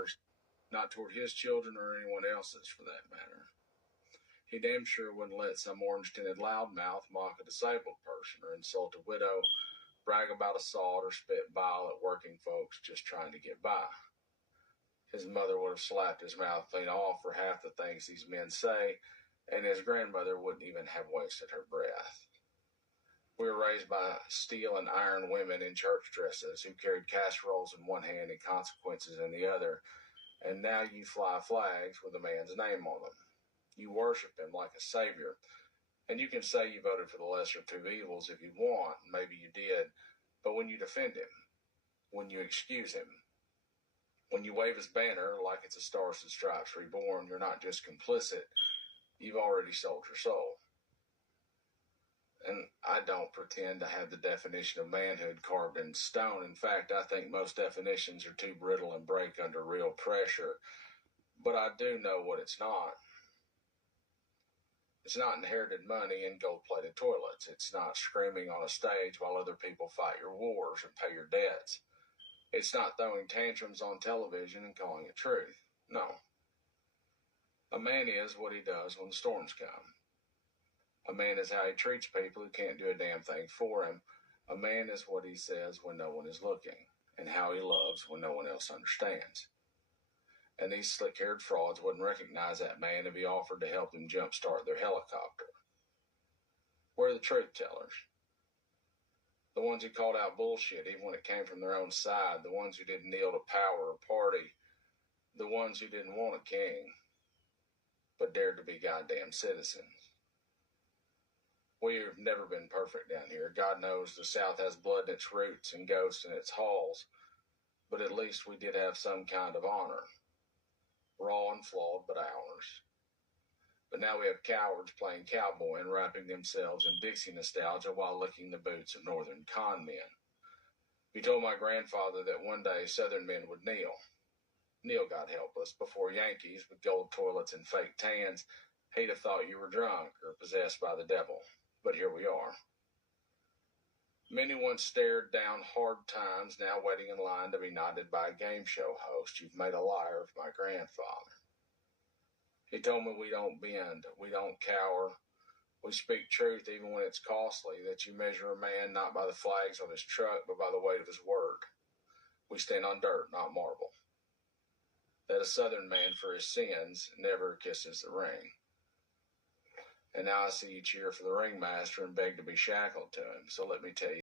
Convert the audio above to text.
daughters, not toward his children or anyone else's for that matter. He damn sure wouldn't let some orange-tinted loudmouth mock a disabled person or insult a widow, brag about assault, or spit bile at working folks just trying to get by. His mother would have slapped his mouth clean off for half the things these men say, and his grandmother wouldn't even have wasted her breath. We were raised by steel and iron women in church dresses who carried casseroles in one hand and consequences in the other, and now you fly flags with a man's name on them. You worship him like a savior, and you can say you voted for the lesser of two evils if you want, maybe you did, but when you defend him, when you excuse him, when you wave his banner like it's a Stars and Stripes reborn, you're not just complicit, you've already sold your soul. And I don't pretend to have the definition of manhood carved in stone. In fact, I think most definitions are too brittle and break under real pressure. But I do know what it's not. It's not inherited money and gold-plated toilets. It's not screaming on a stage while other people fight your wars and pay your debts. It's not throwing tantrums on television and calling it truth. No. A man is what he does when the storms come. A man is how he treats people who can't do a damn thing for him. A man is what he says when no one is looking, and how he loves when no one else understands. And these slick-haired frauds wouldn't recognize that man if he offered to help them jumpstart their helicopter. We're the truth tellers. The ones who called out bullshit even when it came from their own side. The ones who didn't kneel to power or party. The ones who didn't want a king, but dared to be goddamn citizens. We've never been perfect down here. God knows the South has blood in its roots and ghosts in its halls, but at least we did have some kind of honor. Raw and flawed, but ours. But now we have cowards playing cowboy and wrapping themselves in Dixie nostalgia while licking the boots of northern con men. You told my grandfather that one day Southern men would kneel. Kneel, God help us, before Yankees with gold toilets and fake tans. He'd have thought you were drunk or possessed by the devil. But here we are. Many once stared down hard times, now waiting in line to be knighted by a game show host. You've made a liar of my grandfather. He told me we don't bend, we don't cower, we speak truth even when it's costly, that you measure a man not by the flags on his truck, but by the weight of his word. We stand on dirt, not marble. That a Southern man for his sins never kisses the ring. And now I see you cheer for the ringmaster and beg to be shackled to him. So let me tell you